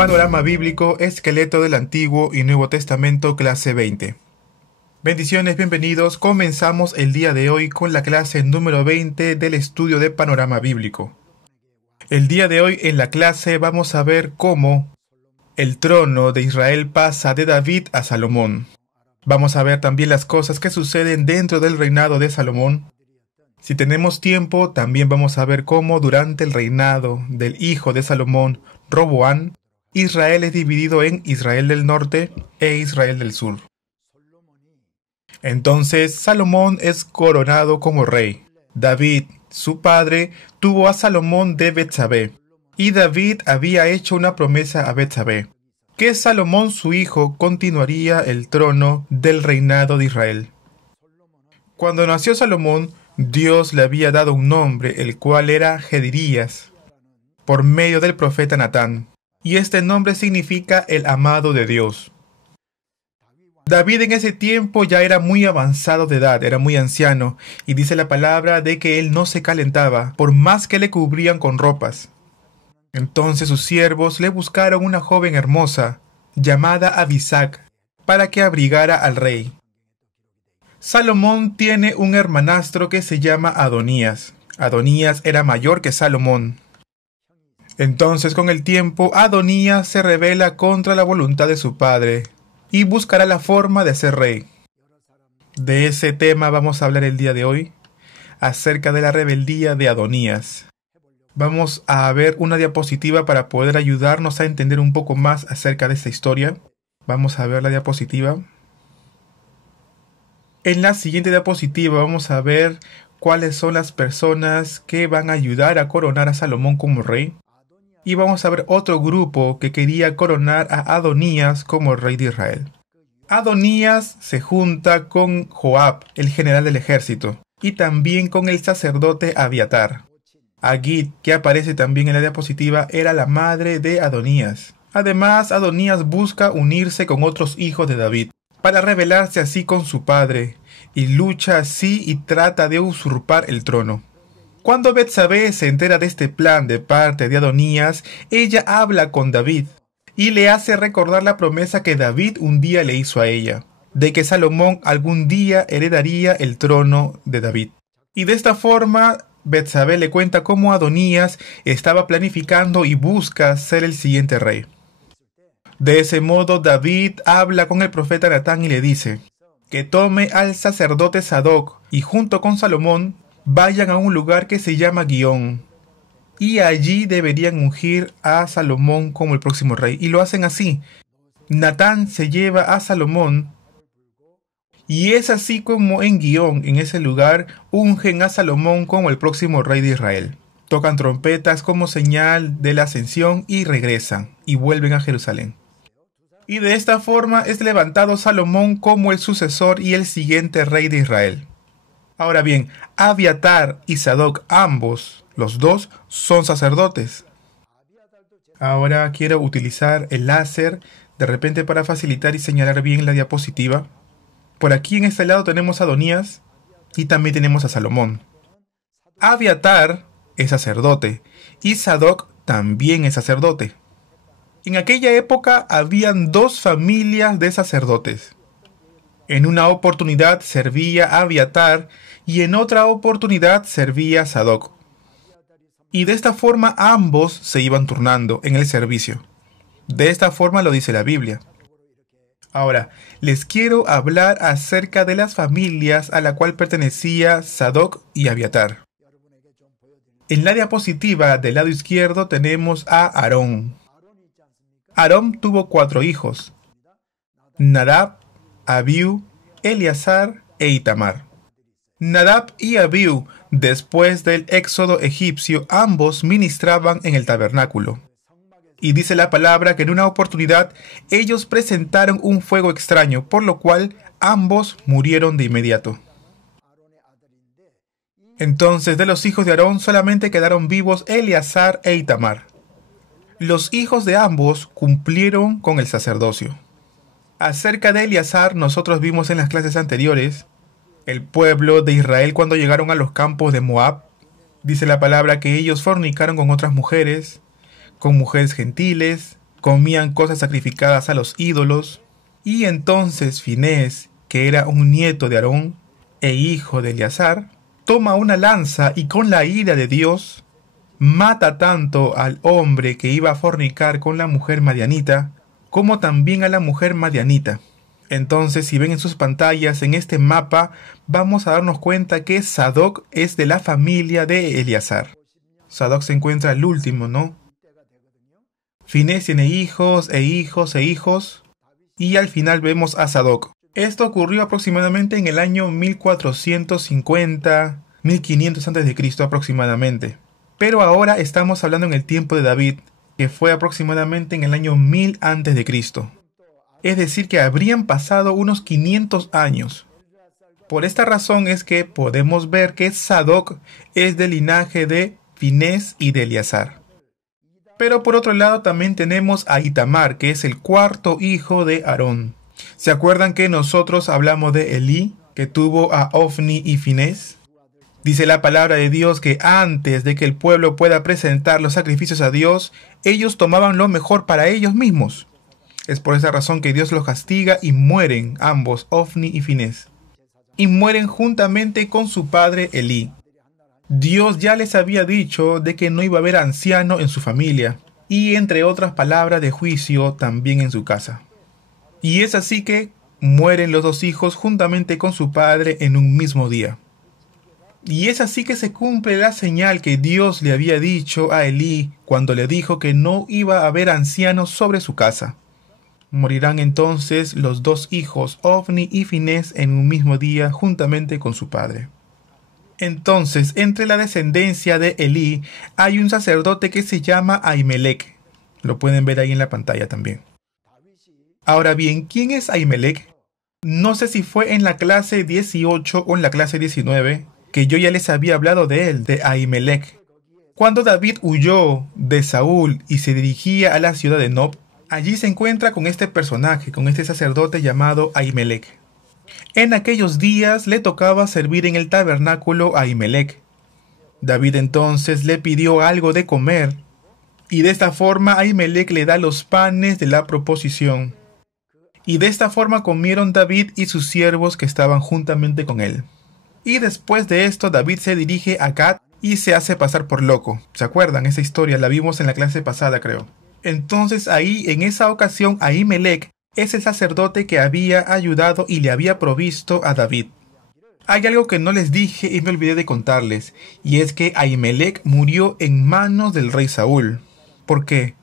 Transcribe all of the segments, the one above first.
Panorama Bíblico, Esqueleto del Antiguo y Nuevo Testamento, clase 20. Bendiciones, bienvenidos. Comenzamos el día de hoy con la clase número 20 del estudio de Panorama Bíblico. El día de hoy en la clase vamos a ver cómo el trono de Israel pasa de David a Salomón. Vamos a ver también las cosas que suceden dentro del reinado de Salomón. Si tenemos tiempo, también vamos a ver cómo durante el reinado del hijo de Salomón, Roboam, Israel es dividido en Israel del norte e Israel del sur. Entonces Salomón es coronado como rey. David, su padre, tuvo a Salomón de Betsabé, y David había hecho una promesa a Betsabé, que Salomón su hijo continuaría el trono del reinado de Israel. Cuando nació Salomón, Dios le había dado un nombre, el cual era Jedirías, por medio del profeta Natán, y este nombre significa el amado de Dios. David en ese tiempo ya era muy avanzado de edad, era muy anciano, y dice la palabra de que él no se calentaba, por más que le cubrían con ropas. Entonces sus siervos le buscaron una joven hermosa, llamada Abisac, para que abrigara al rey. Salomón tiene un hermanastro que se llama Adonías. Adonías era mayor que Salomón. Entonces con el tiempo Adonías se rebela contra la voluntad de su padre y buscará la forma de ser rey. De ese tema vamos a hablar el día de hoy, acerca de la rebeldía de Adonías. Vamos a ver una diapositiva para poder ayudarnos a entender un poco más acerca de esta historia. Vamos a ver la diapositiva. En la siguiente diapositiva vamos a ver cuáles son las personas que van a ayudar a coronar a Salomón como rey. Y vamos a ver otro grupo que quería coronar a Adonías como rey de Israel. Adonías se junta con Joab, el general del ejército, y también con el sacerdote Abiatar. Agit, que aparece también en la diapositiva, era la madre de Adonías. Además, Adonías busca unirse con otros hijos de David, para rebelarse así con su padre, y lucha así y trata de usurpar el trono. Cuando Betsabé se entera de este plan de parte de Adonías, ella habla con David y le hace recordar la promesa que David un día le hizo a ella, de que Salomón algún día heredaría el trono de David. Y de esta forma, Betsabé le cuenta cómo Adonías estaba planificando y busca ser el siguiente rey. De ese modo, David habla con el profeta Natán y le dice que tome al sacerdote Sadoc y junto con Salomón vayan a un lugar que se llama Guión, y allí deberían ungir a Salomón como el próximo rey. Y lo hacen así. Natán se lleva a Salomón, y es así como en Guión, en ese lugar, ungen a Salomón como el próximo rey de Israel. Tocan trompetas como señal de la ascensión y regresan, y vuelven a Jerusalén. Y de esta forma es levantado Salomón como el sucesor y el siguiente rey de Israel. Ahora bien, Abiatar y Sadoc, ambos, los dos, son sacerdotes. Ahora quiero utilizar el láser de repente para facilitar y señalar bien la diapositiva. Por aquí en este lado tenemos a Adonías y también tenemos a Salomón. Abiatar es sacerdote y Sadoc también es sacerdote. En aquella época habían dos familias de sacerdotes. En una oportunidad servía Abiatar y en otra oportunidad servía Sadoc. Y de esta forma ambos se iban turnando en el servicio. De esta forma lo dice la Biblia. Ahora, les quiero hablar acerca de las familias a la cual pertenecía Sadoc y Abiatar. En la diapositiva del lado izquierdo tenemos a Aarón. Aarón tuvo 4 hijos: Nadab, Abiú, Eleazar e Itamar. Nadab y Abiú, después del éxodo egipcio, ambos ministraban en el tabernáculo. Y dice la palabra que en una oportunidad ellos presentaron un fuego extraño, por lo cual ambos murieron de inmediato. Entonces de los hijos de Aarón solamente quedaron vivos Eleazar e Itamar. Los hijos de ambos cumplieron con el sacerdocio. Acerca de Eleazar, nosotros vimos en las clases anteriores el pueblo de Israel cuando llegaron a los campos de Moab. Dice la palabra que ellos fornicaron con otras mujeres, con mujeres gentiles, comían cosas sacrificadas a los ídolos. Y entonces Finés, que era un nieto de Aarón e hijo de Eleazar, toma una lanza y con la ira de Dios mata tanto al hombre que iba a fornicar con la mujer madianita, como también a la mujer madianita. Entonces, si ven en sus pantallas, en este mapa, vamos a darnos cuenta que Sadoc es de la familia de Eleazar. Sadoc se encuentra al último, ¿no? Finés tiene hijos e hijos e hijos, y al final vemos a Sadoc. Esto ocurrió aproximadamente en el año 1450, 1500 a.C. aproximadamente. Pero ahora estamos hablando en el tiempo de David, que fue aproximadamente en el año 1000 a.C. Es decir, que habrían pasado unos 500 años. Por esta razón es que podemos ver que Sadoc es del linaje de Finés y de Eleazar. Pero por otro lado también tenemos a Itamar, que es el cuarto hijo de Aarón. ¿Se acuerdan que nosotros hablamos de Elí, que tuvo a Ofni y Finés? Dice la palabra de Dios que antes de que el pueblo pueda presentar los sacrificios a Dios, ellos tomaban lo mejor para ellos mismos. Es por esa razón que Dios los castiga y mueren ambos, Ofni y Finés. Y mueren juntamente con su padre Elí. Dios ya les había dicho de que no iba a haber anciano en su familia, y entre otras palabras de juicio también en su casa. Y es así que mueren los dos hijos juntamente con su padre en un mismo día. Y es así que se cumple la señal que Dios le había dicho a Elí cuando le dijo que no iba a haber ancianos sobre su casa. Morirán entonces los dos hijos, Ofni y Finés, en un mismo día juntamente con su padre. Entonces, entre la descendencia de Elí hay un sacerdote que se llama Ahimelech. Lo pueden ver ahí en la pantalla también. Ahora bien, ¿quién es Ahimelech? No sé si fue en la clase 18 o en la clase 19, que yo ya les había hablado de él, de Ahimelech. Cuando David huyó de Saúl y se dirigía a la ciudad de Nob, allí se encuentra con este personaje, con este sacerdote llamado Ahimelech. En aquellos días le tocaba servir en el tabernáculo a Ahimelech. David entonces le pidió algo de comer, y de esta forma Ahimelech le da los panes de la proposición. Y de esta forma comieron David y sus siervos que estaban juntamente con él. Y después de esto David se dirige a Gad y se hace pasar por loco. ¿Se acuerdan? Esa historia la vimos en la clase pasada, creo. Entonces ahí, en esa ocasión, Ahimelech es el sacerdote que había ayudado y le había provisto a David. Hay algo que no les dije y me olvidé de contarles, y es que Ahimelech murió en manos del rey Saúl. ¿Por qué?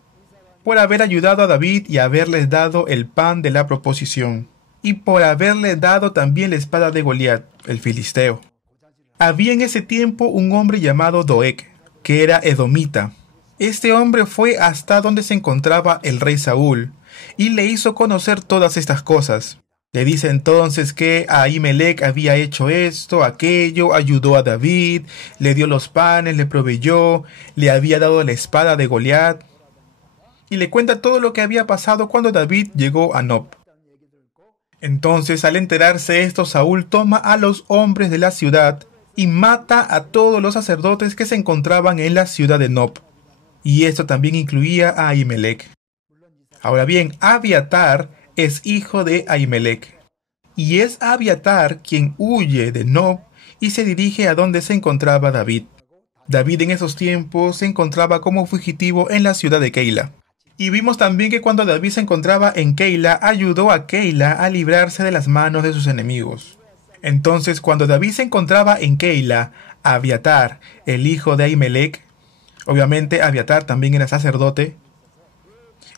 Por haber ayudado a David y haberles dado el pan de la proposición, y por haberle dado también la espada de Goliat, el filisteo. Había en ese tiempo un hombre llamado Doeg, que era edomita. Este hombre fue hasta donde se encontraba el rey Saúl, y le hizo conocer todas estas cosas. Le dice entonces que Ahimelech había hecho esto, aquello, ayudó a David, le dio los panes, le proveyó, le había dado la espada de Goliat, y le cuenta todo lo que había pasado cuando David llegó a Nob. Entonces, al enterarse esto, Saúl toma a los hombres de la ciudad y mata a todos los sacerdotes que se encontraban en la ciudad de Nob. Y esto también incluía a Ahimelech. Ahora bien, Abiatar es hijo de Ahimelech. Y es Abiatar quien huye de Nob y se dirige a donde se encontraba David. David en esos tiempos se encontraba como fugitivo en la ciudad de Keila. Y vimos también que cuando David se encontraba en Keila, ayudó a Keila a librarse de las manos de sus enemigos. Entonces, cuando David se encontraba en Keila, Abiatar, el hijo de Ahimelech, obviamente Abiatar también era sacerdote,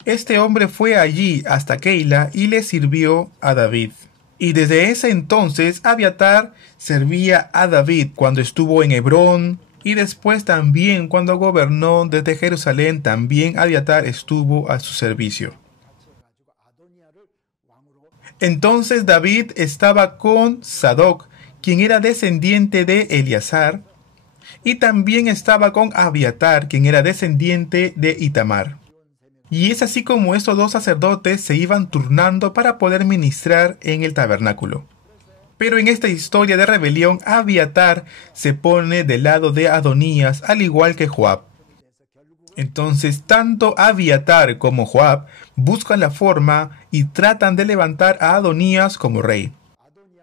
este hombre fue allí hasta Keila y le sirvió a David. Y desde ese entonces Abiatar servía a David cuando estuvo en Hebrón, y después también cuando gobernó desde Jerusalén, también Abiatar estuvo a su servicio. Entonces David estaba con Sadoc, quien era descendiente de Eleazar, y también estaba con Abiatar, quien era descendiente de Itamar. Y es así como estos dos sacerdotes se iban turnando para poder ministrar en el tabernáculo. Pero en esta historia de rebelión, Abiatar se pone del lado de Adonías, al igual que Joab. Entonces tanto Abiatar como Joab buscan la forma y tratan de levantar a Adonías como rey.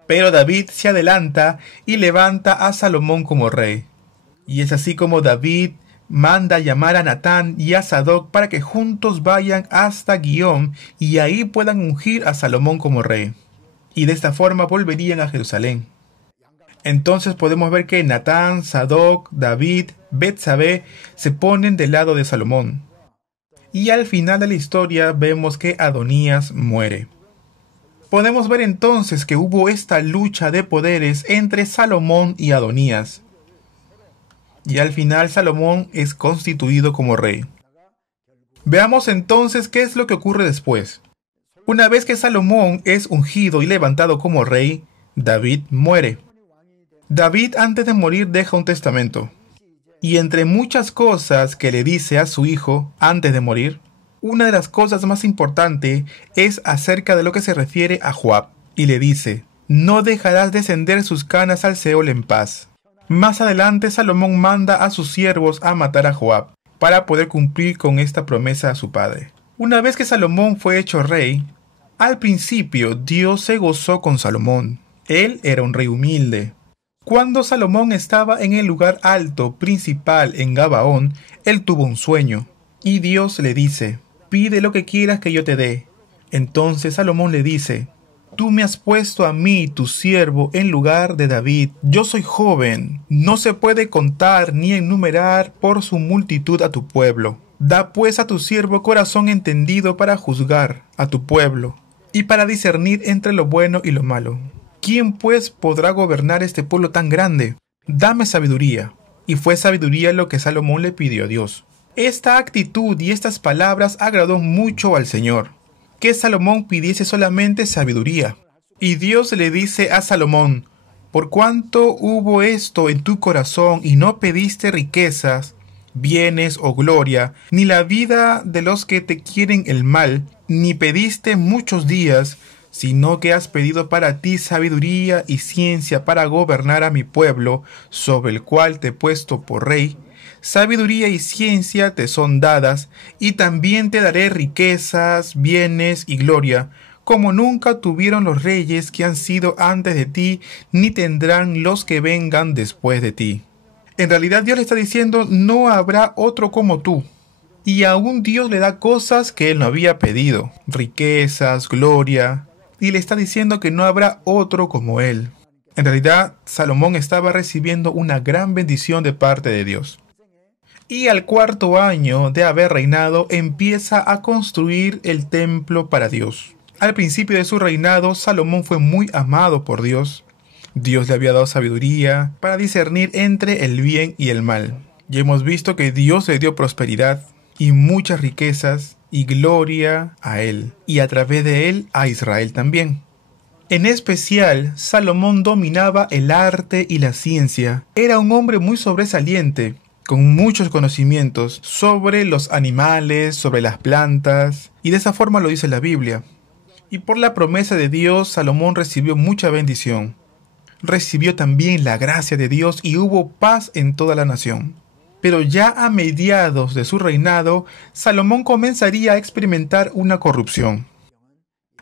Pero David se adelanta y levanta a Salomón como rey. Y es así como David manda llamar a Natán y a Sadoc para que juntos vayan hasta Guión y ahí puedan ungir a Salomón como rey. Y de esta forma volverían a Jerusalén. Entonces podemos ver que Natán, Sadoc, David, Betsabé se ponen del lado de Salomón. Y al final de la historia vemos que Adonías muere. Podemos ver entonces que hubo esta lucha de poderes entre Salomón y Adonías. Y al final Salomón es constituido como rey. Veamos entonces qué es lo que ocurre después. Una vez que Salomón es ungido y levantado como rey, David muere. David antes de morir deja un testamento. Y entre muchas cosas que le dice a su hijo antes de morir, una de las cosas más importantes es acerca de lo que se refiere a Joab. Y le dice, no dejarás descender sus canas al Seol en paz. Más adelante Salomón manda a sus siervos a matar a Joab, para poder cumplir con esta promesa a su padre. Una vez que Salomón fue hecho rey, al principio Dios se gozó con Salomón. Él era un rey humilde. Cuando Salomón estaba en el lugar alto principal en Gabaón, él tuvo un sueño, y Dios le dice, pide lo que quieras que yo te dé. Entonces Salomón le dice, tú me has puesto a mí, tu siervo, en lugar de David. Yo soy joven, no se puede contar ni enumerar por su multitud a tu pueblo. Da pues a tu siervo corazón entendido para juzgar a tu pueblo, y para discernir entre lo bueno y lo malo. ¿Quién pues podrá gobernar este pueblo tan grande? Dame sabiduría. Y fue sabiduría lo que Salomón le pidió a Dios. Esta actitud y estas palabras agradó mucho al Señor, que Salomón pidiese solamente sabiduría. Y Dios le dice a Salomón, por cuanto hubo esto en tu corazón y no pediste riquezas, bienes o gloria, ni la vida de los que te quieren el mal, ni pediste muchos días, sino que has pedido para ti sabiduría y ciencia para gobernar a mi pueblo, sobre el cual te he puesto por rey. Sabiduría y ciencia te son dadas, y también te daré riquezas, bienes y gloria, como nunca tuvieron los reyes que han sido antes de ti, ni tendrán los que vengan después de ti. En realidad Dios le está diciendo, no habrá otro como tú. Y aún Dios le da cosas que él no había pedido, riquezas, gloria, y le está diciendo que no habrá otro como él. En realidad, Salomón estaba recibiendo una gran bendición de parte de Dios. Y al cuarto año de haber reinado, empieza a construir el templo para Dios. Al principio de su reinado, Salomón fue muy amado por Dios. Dios le había dado sabiduría para discernir entre el bien y el mal. Y hemos visto que Dios le dio prosperidad y muchas riquezas y gloria a él, y a través de él a Israel también. En especial, Salomón dominaba el arte y la ciencia. Era un hombre muy sobresaliente, con muchos conocimientos sobre los animales, sobre las plantas, y de esa forma lo dice la Biblia. Y por la promesa de Dios, Salomón recibió mucha bendición. Recibió también la gracia de Dios y hubo paz en toda la nación. Pero ya a mediados de su reinado, Salomón comenzaría a experimentar una corrupción.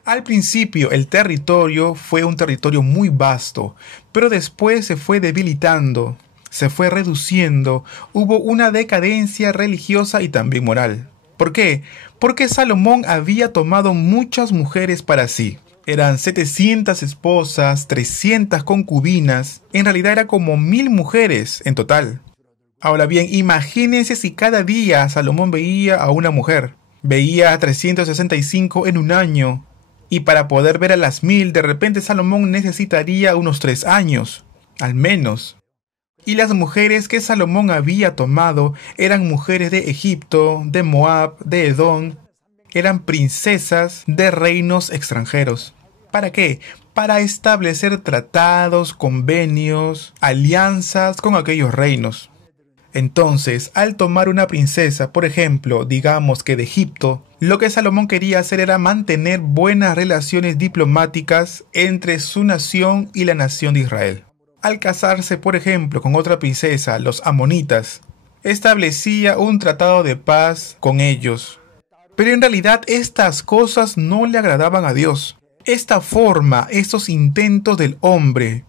Al principio el territorio fue un territorio muy vasto, pero después se fue debilitando, se fue reduciendo, hubo una decadencia religiosa y también moral. ¿Por qué? Porque Salomón había tomado muchas mujeres para sí. Eran 700 esposas, 300 concubinas, en realidad era como 1000 mujeres en total. Ahora bien, imagínense si cada día Salomón veía a una mujer. Veía a 365 en un año. Y para poder ver a las 1000, de repente Salomón necesitaría unos 3 años, al menos. Y las mujeres que Salomón había tomado eran mujeres de Egipto, de Moab, de Edom. Eran princesas de reinos extranjeros. ¿Para qué? Para establecer tratados, convenios, alianzas con aquellos reinos. Entonces, al tomar una princesa, por ejemplo, digamos que de Egipto, lo que Salomón quería hacer era mantener buenas relaciones diplomáticas entre su nación y la nación de Israel. Al casarse, por ejemplo, con otra princesa, los amonitas, establecía un tratado de paz con ellos. Pero en realidad estas cosas no le agradaban a Dios. Esta forma, estos intentos del hombre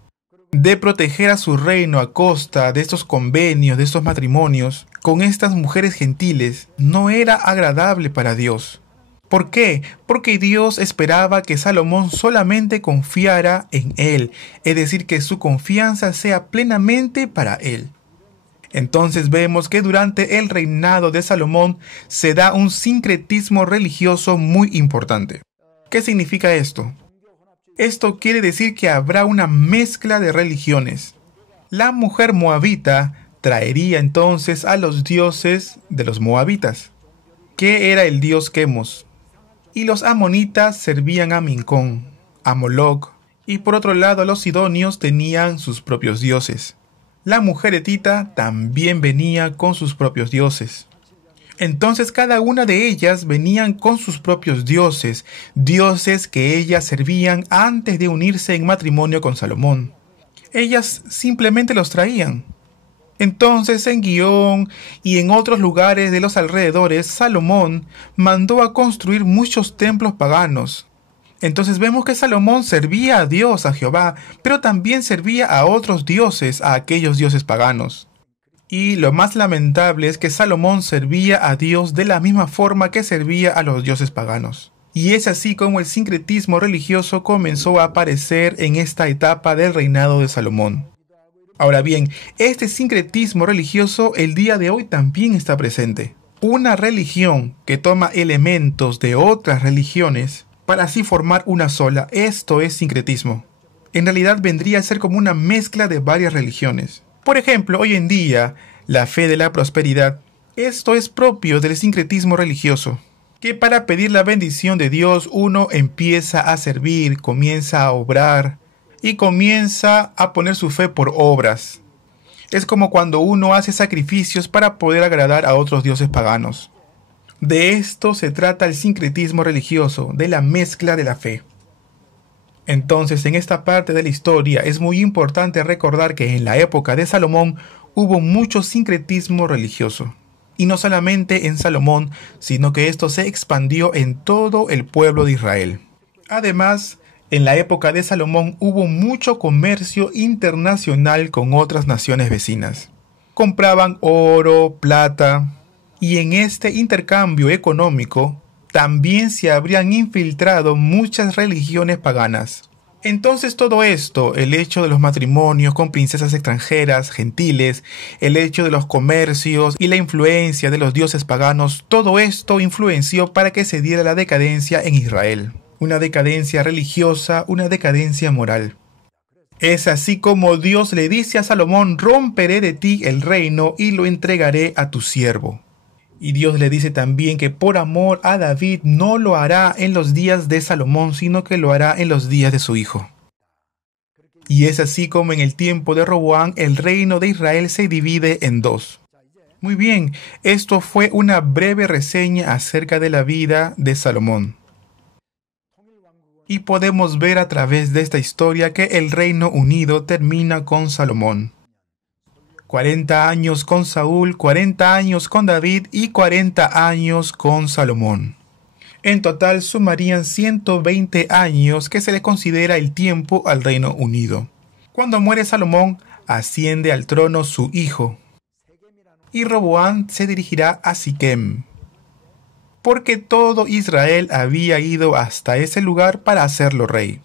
de proteger a su reino a costa de estos convenios, de estos matrimonios, con estas mujeres gentiles, no era agradable para Dios. ¿Por qué? Porque Dios esperaba que Salomón solamente confiara en él, es decir, que su confianza sea plenamente para él. Entonces vemos que durante el reinado de Salomón se da un sincretismo religioso muy importante. ¿Qué significa esto? Esto quiere decir que habrá una mezcla de religiones. La mujer moabita traería entonces a los dioses de los moabitas, que era el dios Quemos. Y los amonitas servían a Mincón, a Moloc, y por otro lado los sidonios tenían sus propios dioses. La mujer etita también venía con sus propios dioses. Entonces cada una de ellas venían con sus propios dioses, dioses que ellas servían antes de unirse en matrimonio con Salomón. Ellas simplemente los traían. Entonces en Gihón y en otros lugares de los alrededores, Salomón mandó a construir muchos templos paganos. Entonces vemos que Salomón servía a Dios, a Jehová, pero también servía a otros dioses, a aquellos dioses paganos. Y lo más lamentable es que Salomón servía a Dios de la misma forma que servía a los dioses paganos. Y es así como el sincretismo religioso comenzó a aparecer en esta etapa del reinado de Salomón. Ahora bien, este sincretismo religioso el día de hoy también está presente. Una religión que toma elementos de otras religiones para así formar una sola, esto es sincretismo. En realidad vendría a ser como una mezcla de varias religiones. Por ejemplo, hoy en día, la fe de la prosperidad, esto es propio del sincretismo religioso, que para pedir la bendición de Dios uno empieza a servir, comienza a obrar y comienza a poner su fe por obras. Es como cuando uno hace sacrificios para poder agradar a otros dioses paganos. De esto se trata el sincretismo religioso, de la mezcla de la fe. Entonces, en esta parte de la historia es muy importante recordar que en la época de Salomón hubo mucho sincretismo religioso. Y no solamente en Salomón, sino que esto se expandió en todo el pueblo de Israel. Además, en la época de Salomón hubo mucho comercio internacional con otras naciones vecinas. Compraban oro, plata, y en este intercambio económico también se habrían infiltrado muchas religiones paganas. Entonces todo esto, el hecho de los matrimonios con princesas extranjeras, gentiles, el hecho de los comercios y la influencia de los dioses paganos, todo esto influenció para que se diera la decadencia en Israel. Una decadencia religiosa, una decadencia moral. Es así como Dios le dice a Salomón: romperé de ti el reino y lo entregaré a tu siervo. Y Dios le dice también que por amor a David no lo hará en los días de Salomón, sino que lo hará en los días de su hijo. Y es así como en el tiempo de Roboam el reino de Israel se divide en dos. Muy bien, esto fue una breve reseña acerca de la vida de Salomón. Y podemos ver a través de esta historia que el Reino Unido termina con Salomón. 40 años con Saúl, 40 años con David y 40 años con Salomón. En total sumarían 120 años que se le considera el tiempo al Reino Unido. Cuando muere Salomón, asciende al trono su hijo. Y Roboam se dirigirá a Siquem, porque todo Israel había ido hasta ese lugar para hacerlo rey.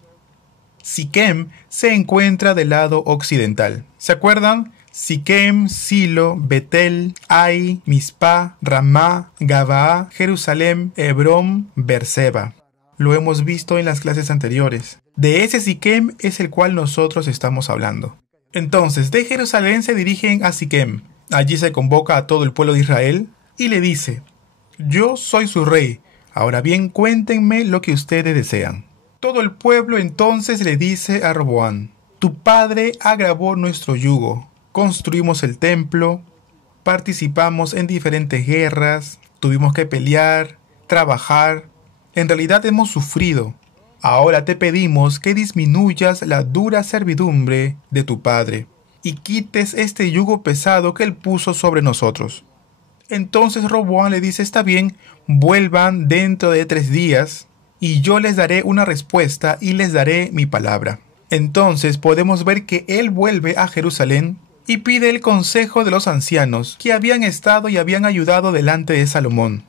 Siquem se encuentra del lado occidental. ¿Se acuerdan? Siquem, Silo, Betel, Ai, Mizpah, Ramá, Gabaa, Jerusalén, Hebrón, Berseba. Lo hemos visto en las clases anteriores. De ese Siquem es el cual nosotros estamos hablando. Entonces, de Jerusalén se dirigen a Siquem. Allí se convoca a todo el pueblo de Israel y le dice: yo soy su rey, ahora bien cuéntenme lo que ustedes desean. Todo el pueblo entonces le dice a Roboam: tu padre agravó nuestro yugo. Construimos el templo, participamos en diferentes guerras, tuvimos que pelear, trabajar. En realidad hemos sufrido. Ahora te pedimos que disminuyas la dura servidumbre de tu padre. y quites este yugo pesado que él puso sobre nosotros. Entonces Roboam le dice, está bien, vuelvan dentro de 3 días, y yo les daré una respuesta y les daré mi palabra. Entonces podemos ver que él vuelve a Jerusalén y pide el consejo de los ancianos que habían estado y habían ayudado delante de Salomón.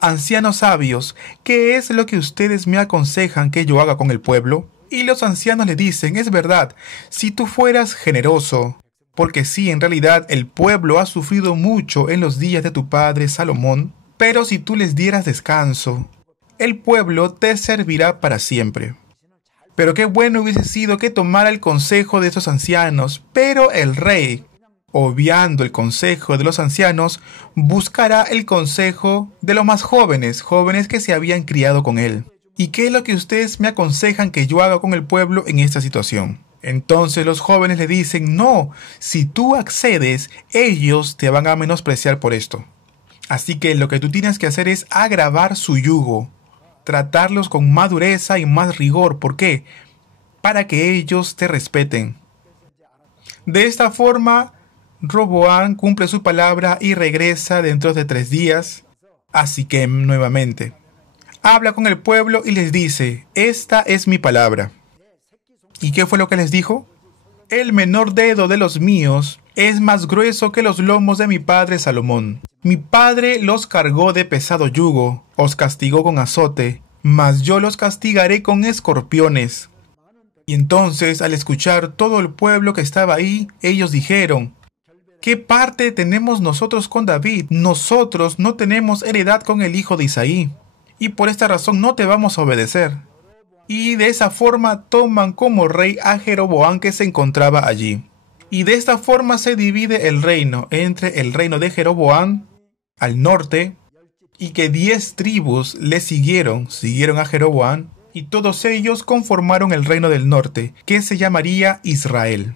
Ancianos sabios, ¿qué es lo que ustedes me aconsejan que yo haga con el pueblo? Y los ancianos le dicen, es verdad, si tú fueras generoso, porque sí, en realidad el pueblo ha sufrido mucho en los días de tu padre Salomón, pero si tú les dieras descanso, el pueblo te servirá para siempre. Pero qué bueno hubiese sido que tomara el consejo de estos ancianos, pero el rey, obviando el consejo de los ancianos, buscará el consejo de los más jóvenes, jóvenes que se habían criado con él. ¿Y qué es lo que ustedes me aconsejan que yo haga con el pueblo en esta situación? Entonces los jóvenes le dicen, no, si tú accedes, ellos te van a menospreciar por esto. Así que lo que tú tienes que hacer es agravar su yugo, tratarlos con más dureza y más rigor. ¿Por qué? Para que ellos te respeten. De esta forma, Roboam cumple su palabra y regresa dentro de 3 días. Así que nuevamente habla con el pueblo y les dice, esta es mi palabra. ¿Y qué fue lo que les dijo? El menor dedo de los míos es más grueso que los lomos de mi padre Salomón. Mi padre los cargó de pesado yugo, os castigó con azote, mas yo los castigaré con escorpiones. Y entonces, al escuchar todo el pueblo que estaba ahí, ellos dijeron, ¿qué parte tenemos nosotros con David? Nosotros no tenemos heredad con el hijo de Isaí, y por esta razón no te vamos a obedecer. Y de esa forma toman como rey a Jeroboam, que se encontraba allí. Y de esta forma se divide el reino entre el reino de Jeroboam al norte, y que 10 tribus le siguieron a Jeroboam, y todos ellos conformaron el reino del norte, que se llamaría Israel.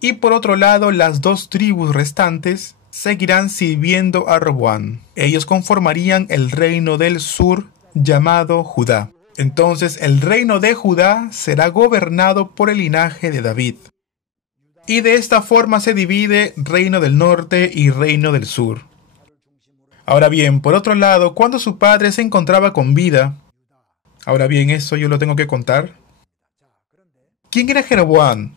Y por otro lado, las 2 tribus restantes seguirán sirviendo a Roboam. Ellos conformarían el reino del sur, llamado Judá. Entonces el reino de Judá será gobernado por el linaje de David. Y de esta forma se divide reino del norte y reino del sur. Ahora bien, por otro lado, cuando su padre se encontraba con vida, ahora bien, eso yo lo tengo que contar. ¿Quién era Jeroboam?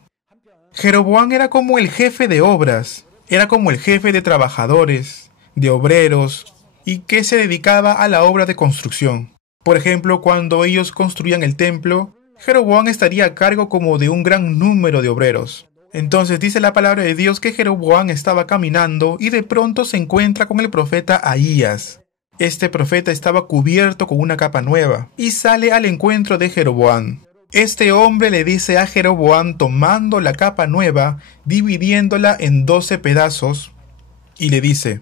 Jeroboam era como el jefe de obras, era como el jefe de trabajadores, de obreros, y que se dedicaba a la obra de construcción. Por ejemplo, cuando ellos construían el templo, Jeroboam estaría a cargo como de un gran número de obreros. Entonces dice la palabra de Dios que Jeroboam estaba caminando y de pronto se encuentra con el profeta Ahías. Este profeta estaba cubierto con una capa nueva y sale al encuentro de Jeroboam. Este hombre le dice a Jeroboam, tomando la capa nueva, dividiéndola en 12 pedazos, y le dice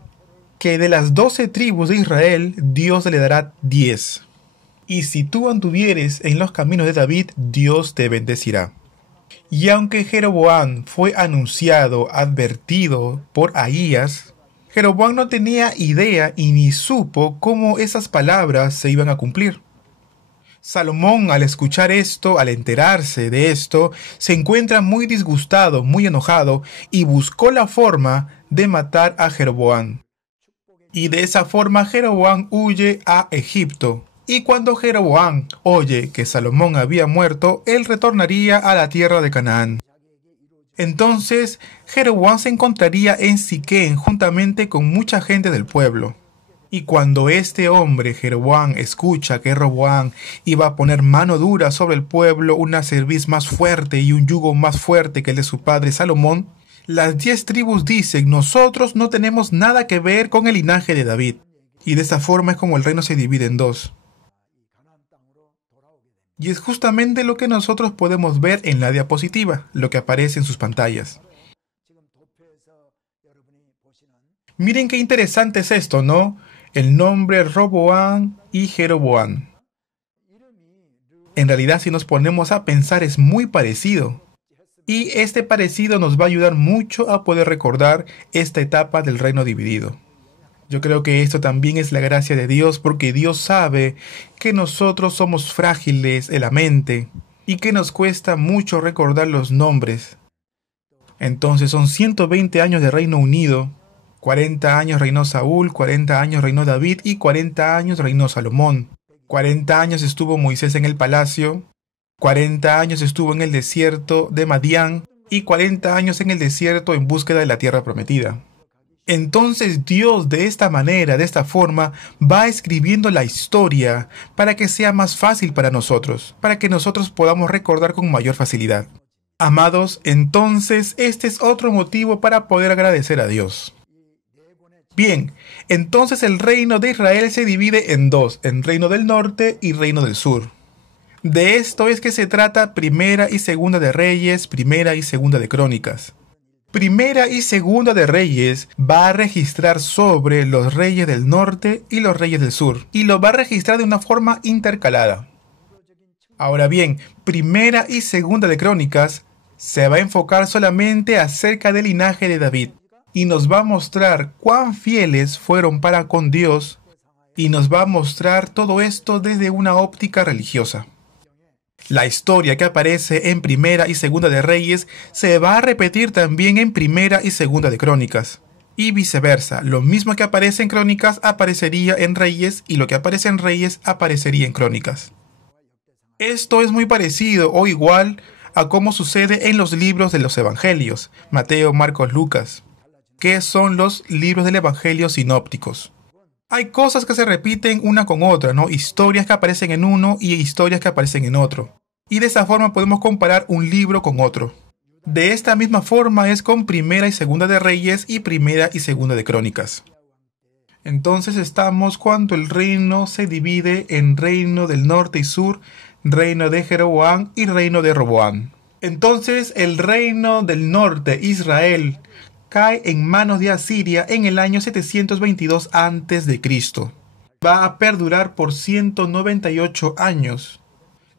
que de las 12 tribus de Israel, Dios le dará 10. Y si tú anduvieres en los caminos de David, Dios te bendecirá. Y aunque Jeroboam fue anunciado, advertido por Ahías, Jeroboam no tenía idea y ni supo cómo esas palabras se iban a cumplir. Salomón, al escuchar esto, al enterarse de esto, se encuentra muy disgustado, muy enojado, y buscó la forma de matar a Jeroboam. Y de esa forma Jeroboam huye a Egipto. Y cuando Jeroboam oye que Salomón había muerto, él retornaría a la tierra de Canaán. Entonces Jeroboam se encontraría en Siquén juntamente con mucha gente del pueblo. Y cuando este hombre, Jeroboam, escucha que Roboam iba a poner mano dura sobre el pueblo, una cerviz más fuerte y un yugo más fuerte que el de su padre Salomón, las 10 tribus dicen, nosotros no tenemos nada que ver con el linaje de David. Y de esa forma es como el reino se divide en 2. Y es justamente lo que nosotros podemos ver en la diapositiva, lo que aparece en sus pantallas. Miren qué interesante es esto, ¿no? El nombre Roboam y Jeroboam. En realidad, si nos ponemos a pensar, es muy parecido. Y este parecido nos va a ayudar mucho a poder recordar esta etapa del reino dividido. Yo creo que esto también es la gracia de Dios, porque Dios sabe que nosotros somos frágiles en la mente y que nos cuesta mucho recordar los nombres. Entonces son 120 años de Reino Unido. 40 años reinó Saúl, 40 años reinó David y 40 años reinó Salomón. 40 años estuvo Moisés en el palacio, 40 años estuvo en el desierto de Madián y 40 años en el desierto en búsqueda de la tierra prometida. Entonces Dios de esta manera, de esta forma, va escribiendo la historia para que sea más fácil para nosotros, para que nosotros podamos recordar con mayor facilidad. Amados, entonces este es otro motivo para poder agradecer a Dios. Bien, entonces el reino de Israel se divide en dos, en reino del norte y reino del sur. De esto es que se trata Primera y Segunda de Reyes, Primera y Segunda de Crónicas. Primera y Segunda de Reyes va a registrar sobre los reyes del norte y los reyes del sur, y lo va a registrar de una forma intercalada. Ahora bien, Primera y Segunda de Crónicas se va a enfocar solamente acerca del linaje de David, y nos va a mostrar cuán fieles fueron para con Dios, y nos va a mostrar todo esto desde una óptica religiosa. La historia que aparece en Primera y Segunda de Reyes se va a repetir también en Primera y Segunda de Crónicas. Y viceversa, lo mismo que aparece en Crónicas aparecería en Reyes y lo que aparece en Reyes aparecería en Crónicas. Esto es muy parecido o igual a cómo sucede en los libros de los Evangelios, Mateo, Marcos, Lucas, que son los libros del Evangelio sinópticos. Hay cosas que se repiten una con otra, ¿no? Historias que aparecen en uno y historias que aparecen en otro. Y de esa forma podemos comparar un libro con otro. De esta misma forma es con Primera y Segunda de Reyes y Primera y Segunda de Crónicas. Entonces estamos cuando el reino se divide en reino del norte y sur, reino de Jeroboam y reino de Roboam. Entonces el reino del norte, Israel, cae en manos de Asiria en el año 722 a.C. Va a perdurar por 198 años.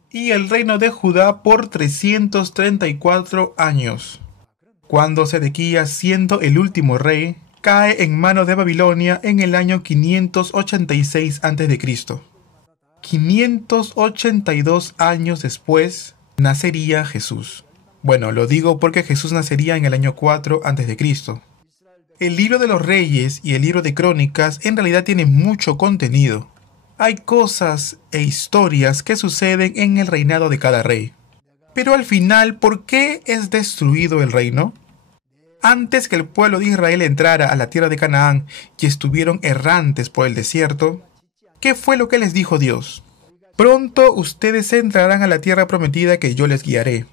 Y el reino de Judá por 334 años. Cuando Sedequías, siendo el último rey, cae en manos de Babilonia en el año 586 a.C. 582 años después, nacería Jesús. Bueno, lo digo porque Jesús nacería en el año 4 a.C. El libro de los Reyes y el libro de Crónicas en realidad tienen mucho contenido. Hay cosas e historias que suceden en el reinado de cada rey. Pero al final, ¿por qué es destruido el reino? Antes que el pueblo de Israel entrara a la tierra de Canaán y estuvieron errantes por el desierto, ¿qué fue lo que les dijo Dios? Pronto ustedes entrarán a la tierra prometida que yo les guiaré.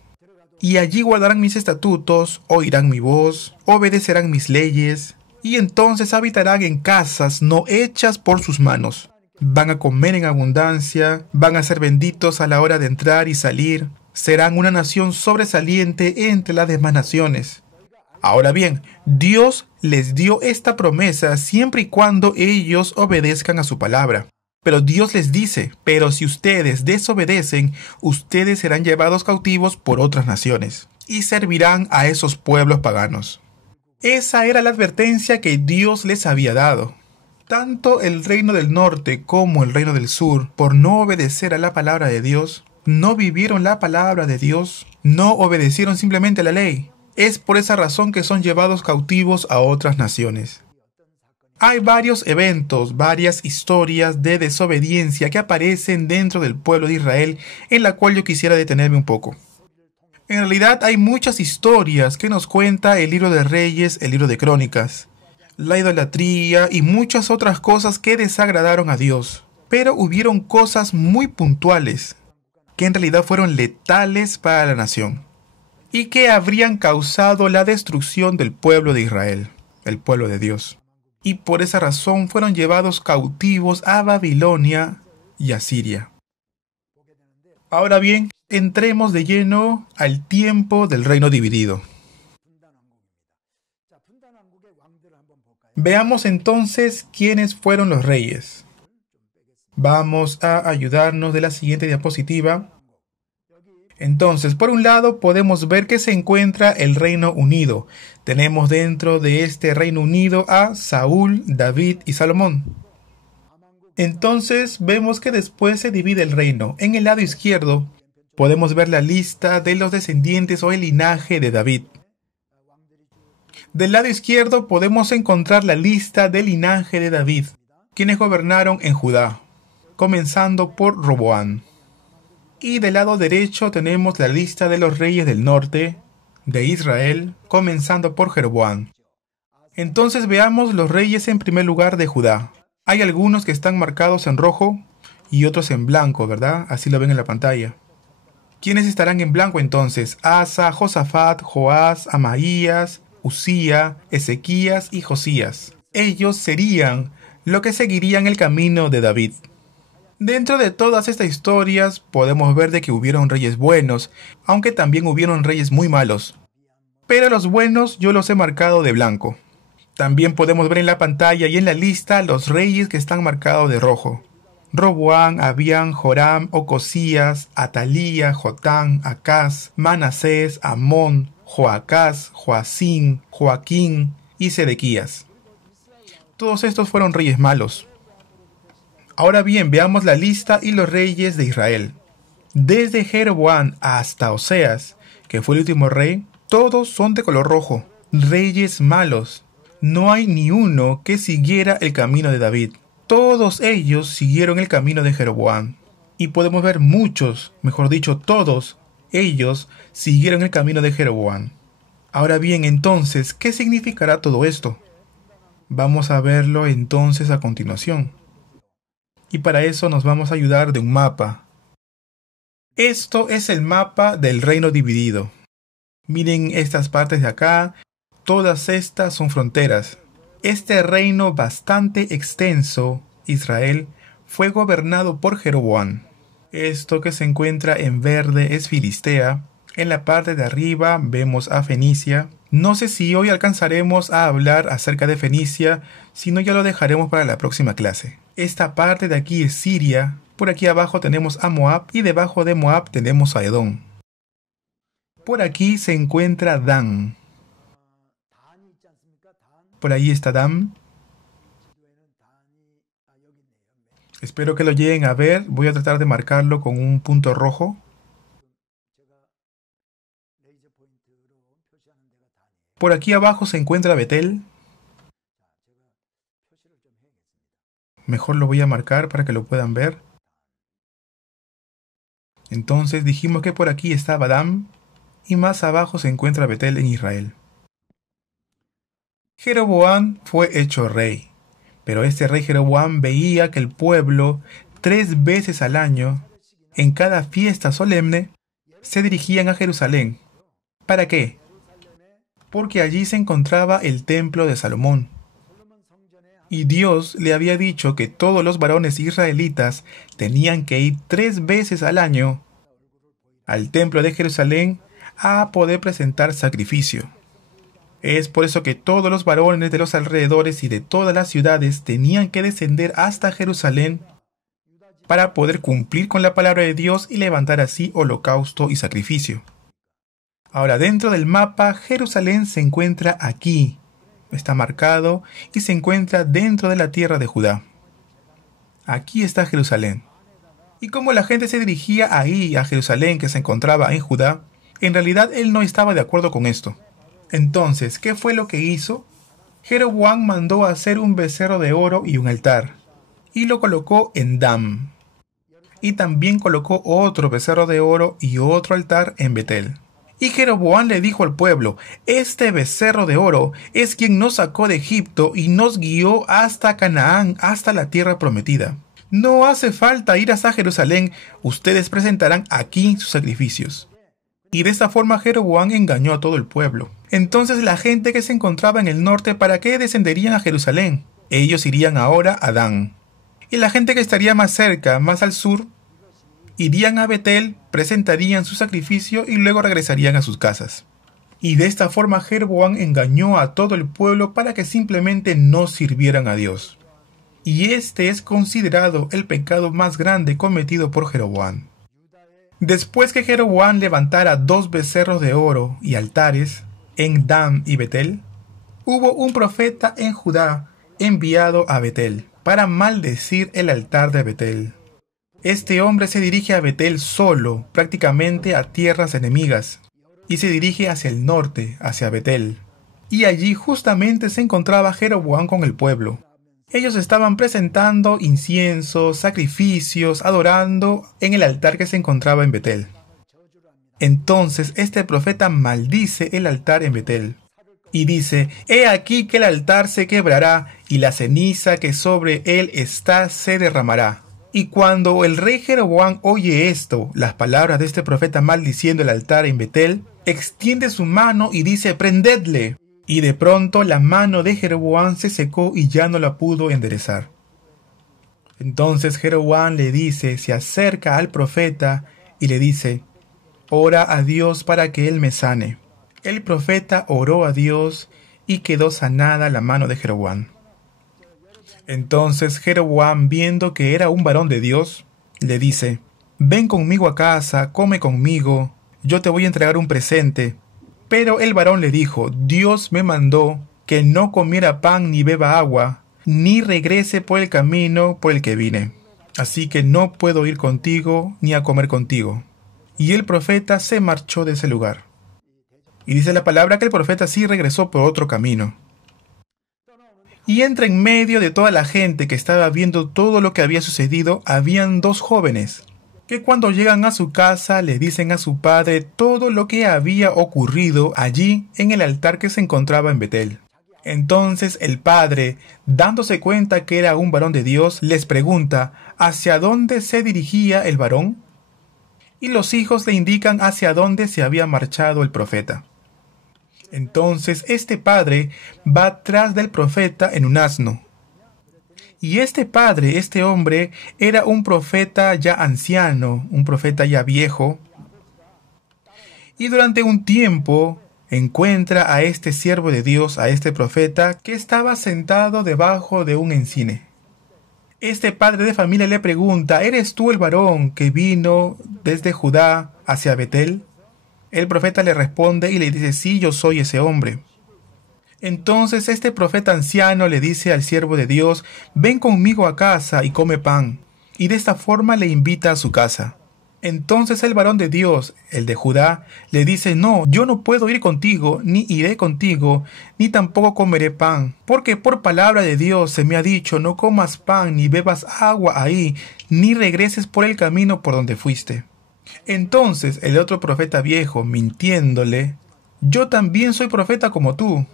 Y allí guardarán mis estatutos, oirán mi voz, obedecerán mis leyes, y entonces habitarán en casas no hechas por sus manos. Van a comer en abundancia, van a ser benditos a la hora de entrar y salir, serán una nación sobresaliente entre las demás naciones. Ahora bien, Dios les dio esta promesa siempre y cuando ellos obedezcan a su palabra. Pero Dios les dice, pero si ustedes desobedecen, ustedes serán llevados cautivos por otras naciones y servirán a esos pueblos paganos. Esa era la advertencia que Dios les había dado. Tanto el reino del norte como el reino del sur, por no obedecer a la palabra de Dios, no vivieron la palabra de Dios, no obedecieron simplemente la ley. Es por esa razón que son llevados cautivos a otras naciones. Hay varios eventos, varias historias de desobediencia que aparecen dentro del pueblo de Israel, en la cual yo quisiera detenerme un poco. En realidad hay muchas historias que nos cuenta el libro de Reyes, el libro de Crónicas, la idolatría y muchas otras cosas que desagradaron a Dios. Pero hubieron cosas muy puntuales que en realidad fueron letales para la nación y que habrían causado la destrucción del pueblo de Israel, el pueblo de Dios. Y por esa razón fueron llevados cautivos a Babilonia y a Siria. Ahora bien, entremos de lleno al tiempo del reino dividido. Veamos entonces quiénes fueron los reyes. Vamos a ayudarnos de la siguiente diapositiva. Entonces, por un lado podemos ver que se encuentra el Reino Unido. Tenemos dentro de este Reino Unido a Saúl, David y Salomón. Entonces vemos que después se divide el reino. En el lado izquierdo podemos ver la lista de los descendientes o el linaje de David. Del lado izquierdo podemos encontrar la lista del linaje de David, quienes gobernaron en Judá, comenzando por Roboam. Y del lado derecho tenemos la lista de los reyes del norte de Israel, comenzando por Jeroboam. Entonces veamos los reyes en primer lugar de Judá. Hay algunos que están marcados en rojo y otros en blanco, ¿verdad? Así lo ven en la pantalla. ¿Quiénes estarán en blanco entonces? Asa, Josafat, Joás, Amaías, Usía, Ezequías y Josías. Ellos serían los que seguirían el camino de David. Dentro de todas estas historias podemos ver de que hubieron reyes buenos, aunque también hubieron reyes muy malos. Pero los buenos yo los he marcado de blanco. También podemos ver en la pantalla y en la lista los reyes que están marcados de rojo. Roboam, Abián, Joram, Ocosías, Atalía, Jotán, Acaz, Manasés, Amón, Joacás, Joacín, Joaquín y Sedequías. Todos estos fueron reyes malos. Ahora bien, veamos la lista y los reyes de Israel. Desde Jeroboam hasta Oseas, que fue el último rey, todos son de color rojo, reyes malos. No hay ni uno que siguiera el camino de David. Todos ellos siguieron el camino de Jeroboam. Y podemos ver muchos, mejor dicho todos, ellos siguieron el camino de Jeroboam. Ahora bien, entonces, ¿qué significará todo esto? Vamos a verlo entonces a continuación. Y para eso nos vamos a ayudar de un mapa. Esto es el mapa del reino dividido. Miren estas partes de acá, todas estas son fronteras. Este reino bastante extenso, Israel, fue gobernado por Jeroboam. Esto que se encuentra en verde es Filistea. En la parte de arriba vemos a Fenicia. No sé si hoy alcanzaremos a hablar acerca de Fenicia, si no ya lo dejaremos para la próxima clase. Esta parte de aquí es Siria. Por aquí abajo tenemos a Moab y debajo de Moab tenemos a Edom. Por aquí se encuentra Dan. Por ahí está Dan. Espero que lo lleguen a ver. Voy a tratar de marcarlo con un punto rojo. Por aquí abajo se encuentra Betel. Mejor lo voy a marcar para que lo puedan ver. Entonces dijimos que por aquí estaba Dan y más abajo se encuentra Betel en Israel. Jeroboam fue hecho rey, pero este rey Jeroboam veía que el pueblo 3 veces al año, en cada fiesta solemne, se dirigían a Jerusalén. ¿Para qué? Porque allí se encontraba el templo de Salomón. Y Dios le había dicho que todos los varones israelitas tenían que ir 3 veces al año al templo de Jerusalén a poder presentar sacrificio. Es por eso que todos los varones de los alrededores y de todas las ciudades tenían que descender hasta Jerusalén para poder cumplir con la palabra de Dios y levantar así holocausto y sacrificio. Ahora, dentro del mapa, Jerusalén se encuentra aquí. Está marcado y se encuentra dentro de la tierra de Judá. Aquí está Jerusalén. Y como la gente se dirigía ahí, a Jerusalén, que se encontraba en Judá, en realidad él no estaba de acuerdo con esto. Entonces, ¿qué fue lo que hizo? Jeroboam mandó a hacer un becerro de oro y un altar, y lo colocó en Dan. Y también colocó otro becerro de oro y otro altar en Betel. Y Jeroboam le dijo al pueblo: este becerro de oro es quien nos sacó de Egipto y nos guió hasta Canaán, hasta la tierra prometida. No hace falta ir hasta Jerusalén, ustedes presentarán aquí sus sacrificios. Y de esta forma Jeroboam engañó a todo el pueblo. Entonces la gente que se encontraba en el norte, ¿para qué descenderían a Jerusalén? Ellos irían ahora a Dan. Y la gente que estaría más cerca, más al sur, irían a Betel, presentarían su sacrificio y luego regresarían a sus casas. Y de esta forma Jeroboam engañó a todo el pueblo para que simplemente no sirvieran a Dios. Y este es considerado el pecado más grande cometido por Jeroboam. Después que Jeroboam levantara 2 becerros de oro y altares en Dan y Betel, hubo un profeta en Judá enviado a Betel para maldecir el altar de Betel. Este hombre se dirige a Betel solo, prácticamente a tierras enemigas, y se dirige hacia el norte, hacia Betel. y allí justamente se encontraba Jeroboam con el pueblo. Ellos estaban presentando inciensos, sacrificios, adorando en el altar que se encontraba en Betel. Entonces este profeta maldice el altar en Betel y dice: «He aquí que el altar se quebrará y la ceniza que sobre él está se derramará». Y cuando el rey Jeroboam oye esto, las palabras de este profeta maldiciendo el altar en Betel, extiende su mano y dice: «¡Prendedle!». Y de pronto la mano de Jeroboam se secó y ya no la pudo enderezar. Entonces Jeroboam se acerca al profeta y le dice: «Ora a Dios para que él me sane». El profeta oró a Dios y quedó sanada la mano de Jeroboam. Entonces Jeroboam, viendo que era un varón de Dios, le dice: «Ven conmigo a casa, come conmigo, yo te voy a entregar un presente». Pero el varón le dijo: «Dios me mandó que no comiera pan ni beba agua, ni regrese por el camino por el que vine. Así que no puedo ir contigo ni a comer contigo». Y el profeta se marchó de ese lugar. Y dice la palabra que el profeta sí regresó por otro camino. Y entre en medio de toda la gente que estaba viendo todo lo que había sucedido, habían dos jóvenes, que cuando llegan a su casa le dicen a su padre todo lo que había ocurrido allí en el altar que se encontraba en Betel. Entonces el padre, dándose cuenta que era un varón de Dios, les pregunta ¿hacia dónde se dirigía el varón? Y los hijos le indican hacia dónde se había marchado el profeta. Entonces este padre va tras del profeta en un asno. Y este padre, este hombre, era un profeta ya anciano, un profeta ya viejo. Y durante un tiempo encuentra a este siervo de Dios, a este profeta, que estaba sentado debajo de un encine. Este padre de familia le pregunta: ¿eres tú el varón que vino desde Judá hacia Betel? El profeta le responde y le dice: sí, yo soy ese hombre. Entonces este profeta anciano le dice al siervo de Dios: ven conmigo a casa y come pan. Y de esta forma le invita a su casa. Entonces el varón de Dios, el de Judá, le dice: no, yo no puedo ir contigo, ni iré contigo, ni tampoco comeré pan, porque por palabra de Dios se me ha dicho: no comas pan, ni bebas agua ahí, ni regreses por el camino por donde fuiste. Entonces el otro profeta viejo, mintiéndole: yo también soy profeta como tú,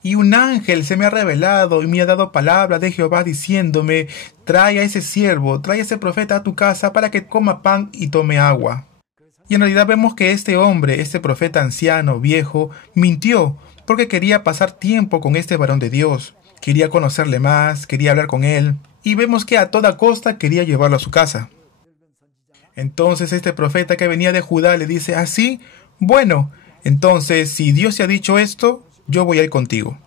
y un ángel se me ha revelado y me ha dado palabra de Jehová diciéndome: trae a ese siervo, trae a ese profeta a tu casa para que coma pan y tome agua. Y en realidad vemos que este hombre, este profeta anciano, viejo, mintió porque quería pasar tiempo con este varón de Dios, quería conocerle más, quería hablar con él, y vemos que a toda costa quería llevarlo a su casa. Entonces este profeta que venía de Judá le dice: ¿así? Bueno, entonces si Dios te ha dicho esto, yo voy a ir contigo.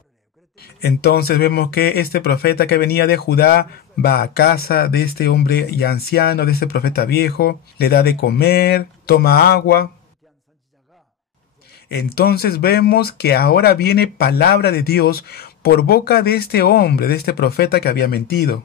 Entonces vemos que este profeta que venía de Judá va a casa de este hombre ya anciano, de este profeta viejo, le da de comer, toma agua. Entonces vemos que ahora viene palabra de Dios por boca de este hombre, de este profeta que había mentido.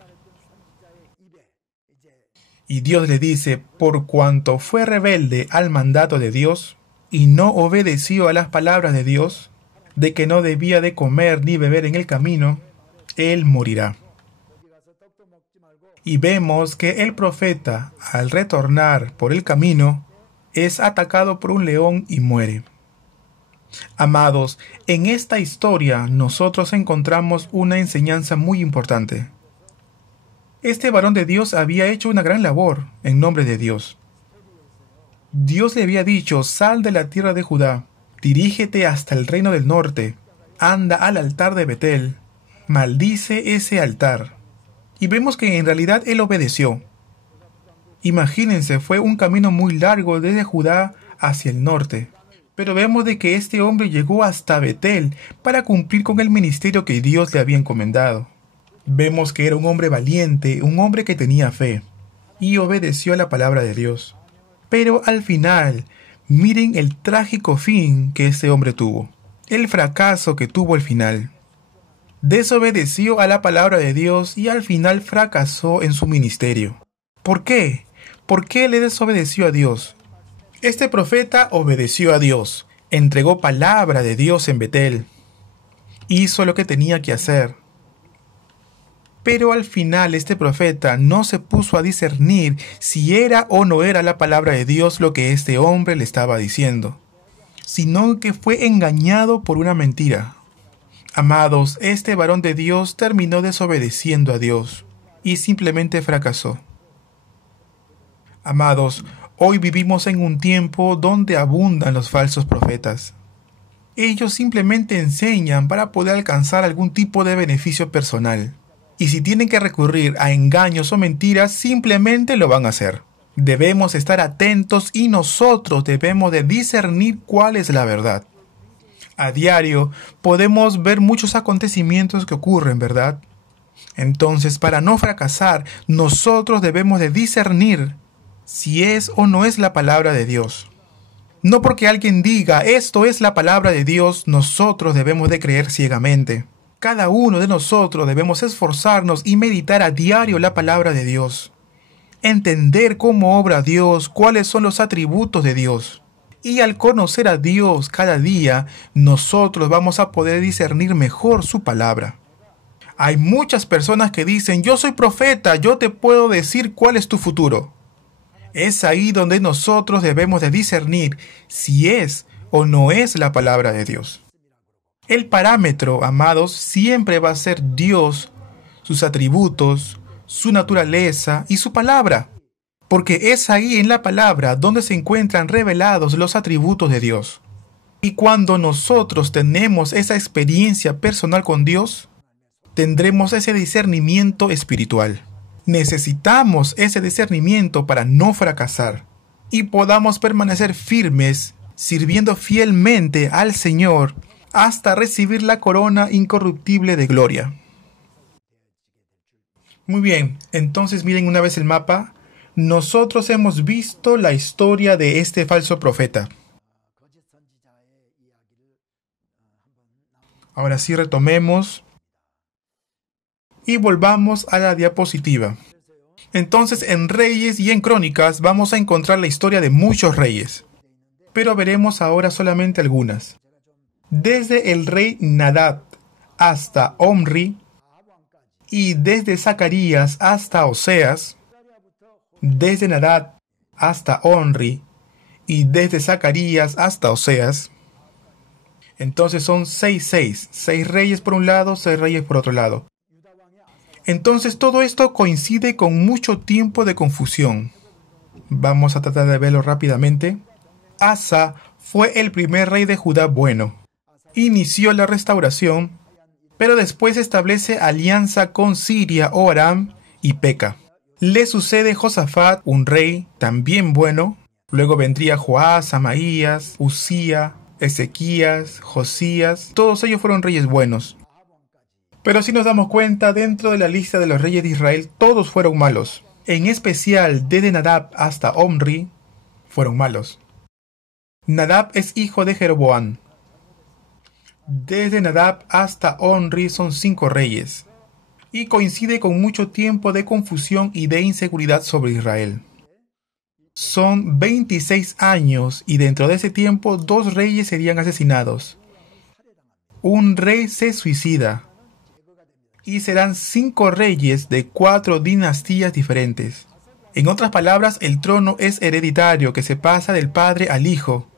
Y Dios le dice: por cuanto fue rebelde al mandato de Dios y no obedeció a las palabras de Dios, de que no debía de comer ni beber en el camino, él morirá. Y vemos que el profeta, al retornar por el camino, es atacado por un león y muere. Amados, en esta historia nosotros encontramos una enseñanza muy importante. Este varón de Dios había hecho una gran labor en nombre de Dios. Dios le había dicho: sal de la tierra de Judá, dirígete hasta el reino del norte, anda al altar de Betel, maldice ese altar. Y vemos que en realidad él obedeció. Imagínense, fue un camino muy largo desde Judá hacia el norte. Pero vemos de que este hombre llegó hasta Betel para cumplir con el ministerio que Dios le había encomendado. Vemos que era un hombre valiente, un hombre que tenía fe, y obedeció a la palabra de Dios. Pero al final, miren el trágico fin que este hombre tuvo, el fracaso que tuvo al final. Desobedeció a la palabra de Dios y al final fracasó en su ministerio. ¿Por qué? ¿Por qué le desobedeció a Dios? Este profeta obedeció a Dios, entregó palabra de Dios en Betel. hizo lo que tenía que hacer. Pero al final este profeta no se puso a discernir si era o no era la palabra de Dios lo que este hombre le estaba diciendo, sino que fue engañado por una mentira. Amados, este varón de Dios terminó desobedeciendo a Dios y simplemente fracasó. Amados, hoy vivimos en un tiempo donde abundan los falsos profetas. Ellos simplemente enseñan para poder alcanzar algún tipo de beneficio personal. Y si tienen que recurrir a engaños o mentiras, simplemente lo van a hacer. Debemos estar atentos y nosotros debemos de discernir cuál es la verdad. A diario podemos ver muchos acontecimientos que ocurren, ¿verdad? Entonces, para no fracasar, nosotros debemos de discernir si es o no es la palabra de Dios. No porque alguien diga esto es la palabra de Dios, nosotros debemos de creer ciegamente. Cada uno de nosotros debemos esforzarnos y meditar a diario la palabra de Dios. Entender cómo obra Dios, cuáles son los atributos de Dios. Y al conocer a Dios cada día, nosotros vamos a poder discernir mejor su palabra. Hay muchas personas que dicen, yo soy profeta, yo te puedo decir cuál es tu futuro. Es ahí donde nosotros debemos de discernir si es o no es la palabra de Dios. El parámetro, amados, siempre va a ser Dios, sus atributos, su naturaleza y su palabra. Porque es ahí en la palabra donde se encuentran revelados los atributos de Dios. Y cuando nosotros tenemos esa experiencia personal con Dios, tendremos ese discernimiento espiritual. Necesitamos ese discernimiento para no fracasar y podamos permanecer firmes, sirviendo fielmente al Señor hasta recibir la corona incorruptible de gloria. Muy bien, entonces miren una vez el mapa. Nosotros hemos visto la historia de este falso profeta. Ahora sí retomemos y volvamos a la diapositiva. Entonces en Reyes y en Crónicas vamos a encontrar la historia de muchos reyes, pero veremos ahora solamente algunas. Desde el rey Nadab hasta Omri, y desde Zacarías hasta Oseas, desde Nadab hasta Omri, y desde Zacarías hasta Oseas. Entonces son seis reyes por un lado, 6 reyes por otro lado. Entonces todo esto coincide con mucho tiempo de confusión. Vamos a tratar de verlo rápidamente. Asa fue el primer rey de Judá bueno. Inició la restauración, pero después establece alianza con Siria o Aram y peca. Le sucede Josafat, un rey también bueno. Luego vendría Joás, Amaías, Usía, Ezequías, Josías. Todos ellos fueron reyes buenos. Pero si nos damos cuenta, dentro de la lista de los reyes de Israel, todos fueron malos. En especial, desde Nadab hasta Omri, fueron malos. Nadab es hijo de Jeroboam. Desde Nadab hasta Omri son 5 reyes. Y coincide con mucho tiempo de confusión y de inseguridad sobre Israel. Son 26 años y dentro de ese tiempo 2 reyes serían asesinados. Un rey se suicida. Y serán 5 reyes de 4 dinastías diferentes. En otras palabras, el trono es hereditario que se pasa del padre al hijo.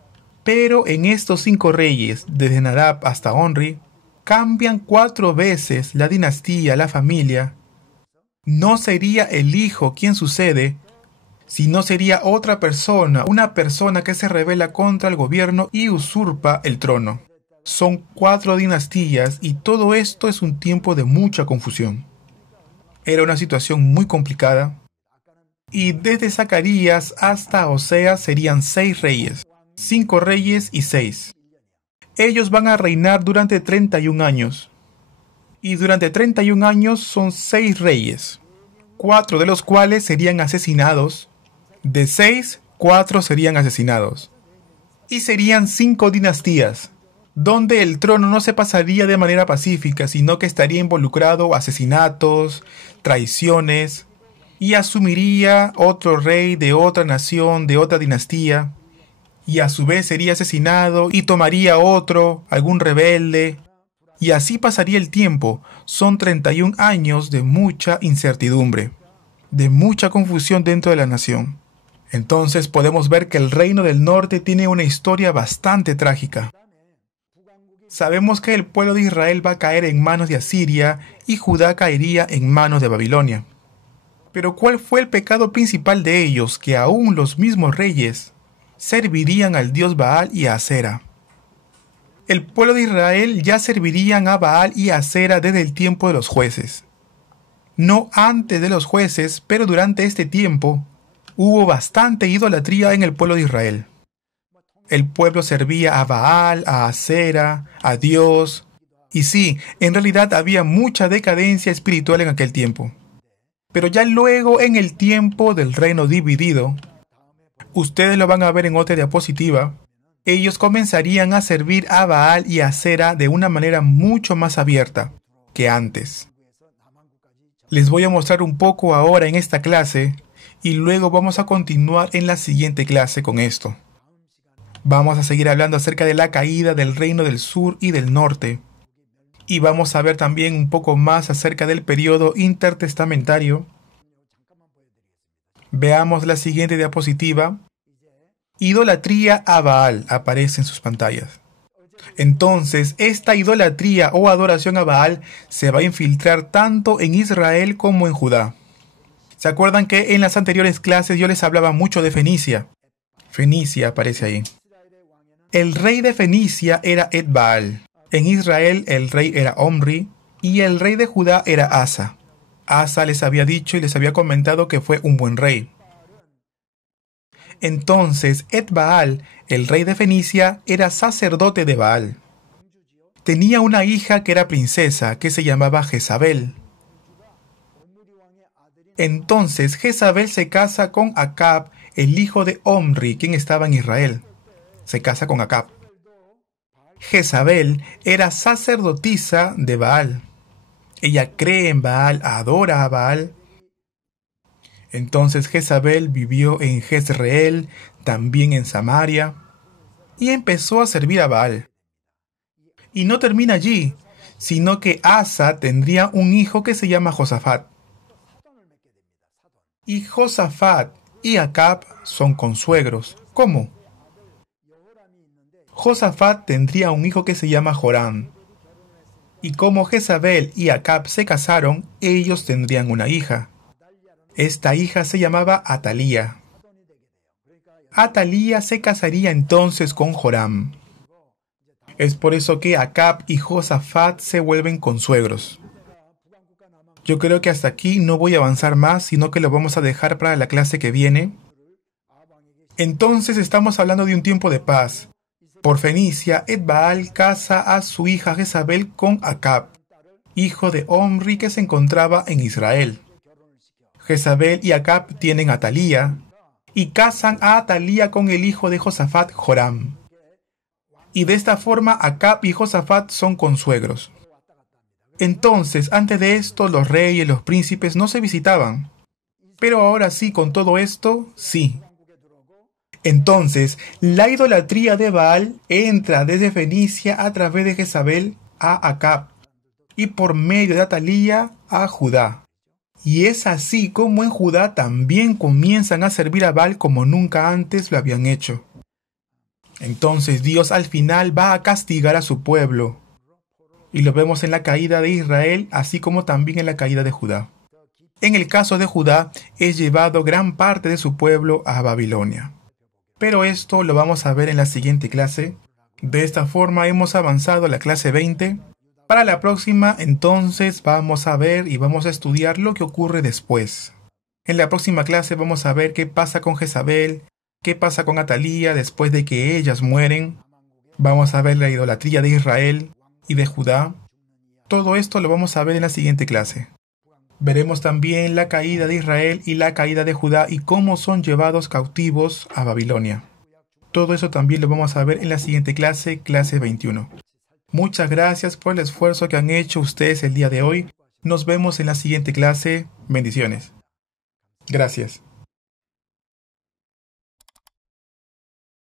Pero en estos 5 reyes, desde Nadab hasta Omri, cambian 4 veces la dinastía, la familia. No sería el hijo quien sucede, sino sería otra persona, una persona que se rebela contra el gobierno y usurpa el trono. Son 4 dinastías y todo esto es un tiempo de mucha confusión. Era una situación muy complicada. Y desde Zacarías hasta Oseas serían 6 reyes, 5 reyes y 6. Ellos van a reinar durante 31 años. Y durante 31 años son 6 reyes, 4 de los cuales serían asesinados. De 6, 4 serían asesinados. Y serían 5 dinastías, donde el trono no se pasaría de manera pacífica, sino que estaría involucrado asesinatos, traiciones, y asumiría otro rey de otra nación, de otra dinastía, y a su vez sería asesinado y tomaría otro, algún rebelde, Y así pasaría el tiempo. Son 31 años de mucha incertidumbre, de mucha confusión dentro de la nación. Entonces podemos ver que el reino del norte tiene una historia bastante trágica. Sabemos que el pueblo de Israel va a caer en manos de Asiria y Judá caería en manos de Babilonia. Pero ¿cuál fue el pecado principal de ellos? Que aún los mismos reyes servirían al dios Baal y a Asera. El pueblo de Israel ya servirían a Baal y a Asera desde el tiempo de los jueces. No antes de los jueces, pero durante este tiempo hubo bastante idolatría en el pueblo de Israel. El pueblo servía a Baal, a Asera, a Dios. Y sí, en realidad había mucha decadencia espiritual en aquel tiempo. Pero ya luego, en el tiempo del reino dividido, ustedes lo van a ver en otra diapositiva, ellos comenzarían a servir a Baal y a Asera de una manera mucho más abierta que antes. Les voy a mostrar un poco ahora en esta clase y luego vamos a continuar en la siguiente clase con esto. Vamos a seguir hablando acerca de la caída del reino del sur y del norte. Y vamos a ver también un poco más acerca del periodo intertestamentario. Veamos la siguiente diapositiva. Idolatría a Baal aparece en sus pantallas. Entonces, esta idolatría o adoración a Baal se va a infiltrar tanto en Israel como en Judá. ¿Se acuerdan que en las anteriores clases yo les hablaba mucho de Fenicia? Fenicia aparece ahí. El rey de Fenicia era Ed-Baal. En Israel el rey era Omri y el rey de Judá era Asa. Asa les había dicho y les había comentado que fue un buen rey. Entonces Ed-Baal, el rey de Fenicia, era sacerdote de Baal. Tenía una hija que era princesa, que se llamaba Jezabel. Entonces Jezabel se casa con Acab, el hijo de Omri, quien estaba en Israel. Se casa con Acab. Jezabel era sacerdotisa de Baal. Ella cree en Baal, adora a Baal. Entonces Jezabel vivió en Jezreel, también en Samaria, y empezó a servir a Baal. Y no termina allí, sino que Asa tendría un hijo que se llama Josafat. Y Josafat y Acab son consuegros. ¿Cómo? Josafat tendría un hijo que se llama Joram. Y como Jezabel y Acab se casaron, ellos tendrían una hija. Esta hija se llamaba Atalía. Atalía se casaría entonces con Joram. Es por eso que Acab y Josafat se vuelven consuegros. Yo creo que hasta aquí no voy a avanzar más, sino que lo vamos a dejar para la clase que viene. Entonces estamos hablando de un tiempo de paz. Por Fenicia, Ed-Baal casa a su hija Jezabel con Acab, hijo de Omri que se encontraba en Israel. Jezabel y Acab tienen a Atalía y casan a Atalía con el hijo de Josafat, Joram. Y de esta forma Acab y Josafat son consuegros. Entonces, antes de esto, los reyes y los príncipes no se visitaban. Pero ahora sí, con todo esto, sí. Entonces, la idolatría de Baal entra desde Fenicia a través de Jezabel a Acab y por medio de Atalía a Judá. Y es así como en Judá también comienzan a servir a Baal como nunca antes lo habían hecho. Entonces Dios al final va a castigar a su pueblo. Y lo vemos en la caída de Israel, así como también en la caída de Judá. En el caso de Judá, es llevado gran parte de su pueblo a Babilonia. Pero esto lo vamos a ver en la siguiente clase. De esta forma hemos avanzado a la clase 20. Para la próxima, entonces, vamos a ver y vamos a estudiar lo que ocurre después. En la próxima clase vamos a ver qué pasa con Jezabel, qué pasa con Atalía después de que ellas mueren. Vamos a ver la idolatría de Israel y de Judá. Todo esto lo vamos a ver en la siguiente clase. Veremos también la caída de Israel y la caída de Judá y cómo son llevados cautivos a Babilonia. Todo eso también lo vamos a ver en la siguiente clase, clase 21. Muchas gracias por el esfuerzo que han hecho ustedes el día de hoy. Nos vemos en la siguiente clase. Bendiciones. Gracias.